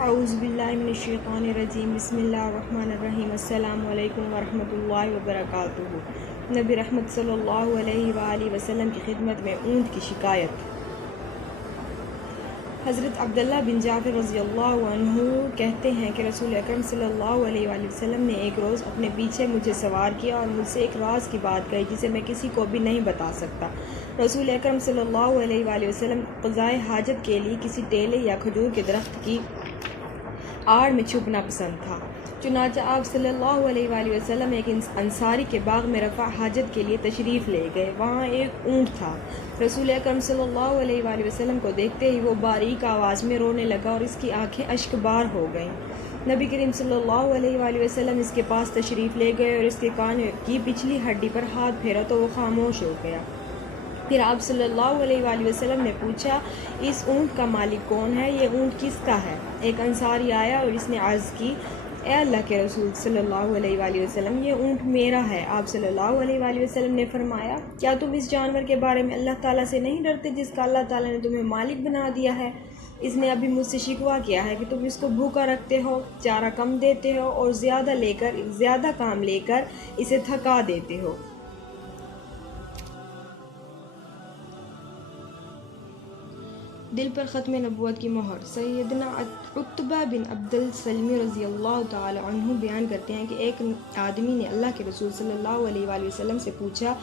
اعوذ باللہ من الشیطان الرجیم بسم اللہ الرحمن الرحیم السلام علیکم ورحمۃ اللہ وبرکاتہ۔ نبی رحمت صلی اللہ علیہ وآلہ وسلم کی خدمت میں اونٹ کی شکایت۔ حضرت عبداللہ بن جعفر رضی اللہ عنہ کہتے ہیں کہ رسول اکرم صلی اللہ علیہ وآلہ وسلم نے ایک روز اپنے پیچھے مجھے سوار کیا اور مجھ سے ایک راز کی بات کہی جسے میں کسی کو بھی نہیں بتا سکتا۔ رسول اکرم صلی اللہ علیہ وآلہ وسلم قضائے حاجت کے لیے کسی ٹیلے یا کھجور کے درخت کی آڑ میں چھپنا پسند تھا۔ چنانچہ آپ صلی اللہ علیہ وآلہ وسلم ایک انصاری کے باغ میں رفع حاجت کے لیے تشریف لے گئے۔ وہاں ایک اونٹ تھا۔ رسول اکرم صلی اللہ علیہ وآلہ وسلم کو دیکھتے ہی وہ باریک آواز میں رونے لگا اور اس کی آنکھیں اشک بار ہو گئیں۔ نبی کریم صلی اللہ علیہ وآلہ وسلم اس کے پاس تشریف لے گئے اور اس کے کان کی پچھلی ہڈی پر ہاتھ پھیرا تو وہ خاموش ہو گیا۔ پھر آپ صلی اللہ علیہ وآلہ وسلم نے پوچھا، اس اونٹ کا مالک کون ہے؟ یہ اونٹ کس کا ہے؟ ایک انصاری آیا اور اس نے عرض کی، اے اللہ کے رسول صلی اللہ علیہ وآلہ وسلم، یہ اونٹ میرا ہے۔ آپ صلی اللہ علیہ وآلہ وسلم نے فرمایا، کیا تم اس جانور کے بارے میں اللہ تعالیٰ سے نہیں ڈرتے جس کا اللہ تعالیٰ نے تمہیں مالک بنا دیا ہے؟ اس نے ابھی مجھ سے شکوہ کیا ہے کہ تم اس کو بھوکا رکھتے ہو، چارہ کم دیتے ہو اور زیادہ کام لے کر اسے تھکا دیتے ہو۔ دل پر ختم نبوت کی مہر۔ سیدنا عتبہ بن عبد السلمی رضی اللہ تعالی عنہ بیان کرتے ہیں کہ ایک آدمی نے اللہ کے رسول صلی اللہ علیہ وآلہ وسلم سے پوچھا،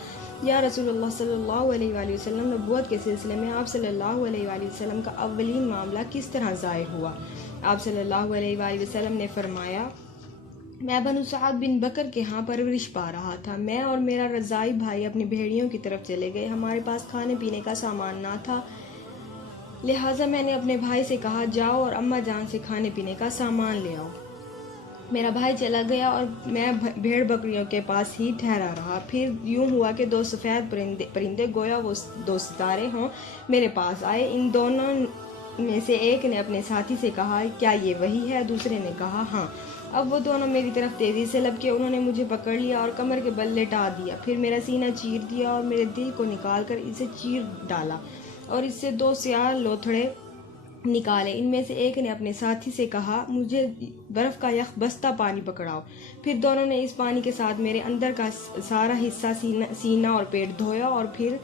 یا رسول اللہ صلی اللہ علیہ وآلہ وسلم، نبوت کے سلسلے میں آپ صلی اللہ علیہ وآلہ وسلم کا اولین معاملہ کس طرح ظاہر ہوا؟ آپ صلی اللہ علیہ وآلہ وسلم نے فرمایا، میں بنو سعد بن بکر کے ہاں پرورش پا رہا تھا۔ میں اور میرا رضائی بھائی اپنی بھیڑیوں کی طرف چلے گئے۔ ہمارے پاس کھانے پینے کا سامان نہ تھا، لہٰذا میں نے اپنے بھائی سے کہا، جاؤ اور اماں جان سے کھانے پینے کا سامان لے آؤ۔ میرا بھائی چلا گیا اور میں بھیڑ بکریوں کے پاس ہی ٹھہرا رہا۔ پھر یوں ہوا کہ دو سفید پرندے گویا وہ دو ستارے ہوں میرے پاس آئے۔ ان دونوں میں سے ایک نے اپنے ساتھی سے کہا، کیا یہ وہی ہے؟ دوسرے نے کہا، ہاں۔ اب وہ دونوں میری طرف تیزی سے لپکے، انہوں نے مجھے پکڑ لیا اور کمر کے بل لٹا دیا، پھر میرا سینہ چیر دیا اور میرے دل کو نکال کر اسے چیر ڈالا اور اس سے دو سیاہ لوتھڑے نکالے۔ ان میں سے ایک نے اپنے ساتھی سے کہا، مجھے برف کا یک بستہ پانی پکڑاؤ۔ پھر دونوں نے اس پانی کے ساتھ میرے اندر کا سارا حصہ سینہ اور پیٹ دھویا اور پھر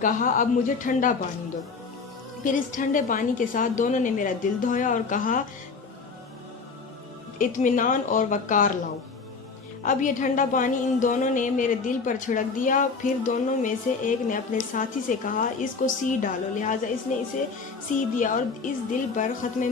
کہا، اب مجھے ٹھنڈا پانی دو۔ پھر اس ٹھنڈے پانی کے ساتھ دونوں نے میرا دل دھویا اور کہا، اطمینان اور وقار لاؤ۔ اب یہ ٹھنڈا پانی ان دونوں نے میرے دل پر چھڑک دیا۔ پھر دونوں میں سے ایک نے اپنے ساتھی سے کہا، اس کو سی ڈالو، لہٰذا اس نے اسے سی دیا اور اس دل پر ختم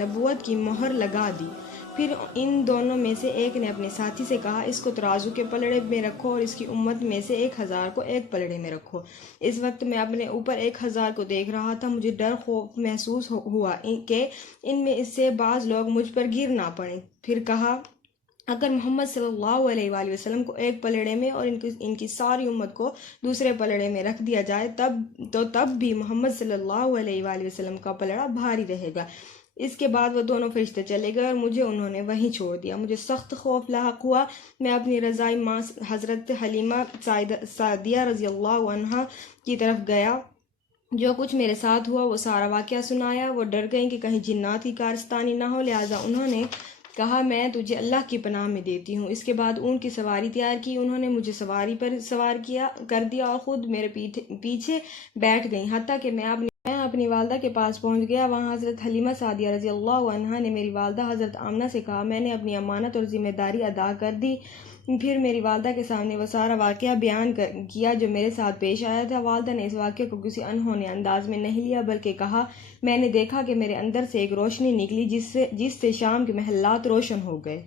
نبوت کی مہر لگا دی۔ پھر ان دونوں میں سے ایک نے اپنے ساتھی سے کہا، اس کو ترازو کے پلڑے میں رکھو اور اس کی امت میں سے 1000 کو ایک پلڑے میں رکھو۔ اس وقت میں اپنے اوپر 1000 کو دیکھ رہا تھا۔ مجھے ڈر خوف محسوس ہوا کہ ان میں سے بعض لوگ مجھ پر گر نہ پڑیں۔ پھر کہا، اگر محمد صلی اللہ علیہ وآلہ وسلم کو ایک پلڑے میں اور ان کی ساری امت کو دوسرے پلڑے میں رکھ دیا جائے تب بھی محمد صلی اللہ علیہ وآلہ وسلم کا پلڑا بھاری رہے گا۔ اس کے بعد وہ دونوں فرشتے چلے گئے اور مجھے انہوں نے وہیں چھوڑ دیا۔ مجھے سخت خوف لاحق ہوا۔ میں اپنی رضائی ماں حضرت حلیمہ سعدیہ رضی اللہ عنہا کی طرف گیا۔ جو کچھ میرے ساتھ ہوا وہ سارا واقعہ سنایا۔ وہ ڈر گئیں کہ کہیں جنات کی کارستانی نہ ہو، لہٰذا انہوں نے کہا، میں تجھے اللہ کی پناہ میں دیتی ہوں۔ اس کے بعد اونٹ کی سواری تیار کی۔ انہوں نے مجھے سواری پر سوار کر دیا اور خود میرے پیچھے بیٹھ گئیں، حتیٰ کہ میں اپنی والدہ کے پاس پہنچ گیا۔ وہاں حضرت حلیمہ سعدیہ رضی اللہ عنہا نے میری والدہ حضرت آمنہ سے کہا، میں نے اپنی امانت اور ذمہ داری ادا کر دی۔ پھر میری والدہ کے سامنے وہ سارا واقعہ بیان کیا جو میرے ساتھ پیش آیا تھا۔ والدہ نے اس واقعے کو کسی انہونے انداز میں نہیں لیا، بلکہ کہا، میں نے دیکھا کہ میرے اندر سے ایک روشنی نکلی جس سے شام کے محلات روشن ہو گئے۔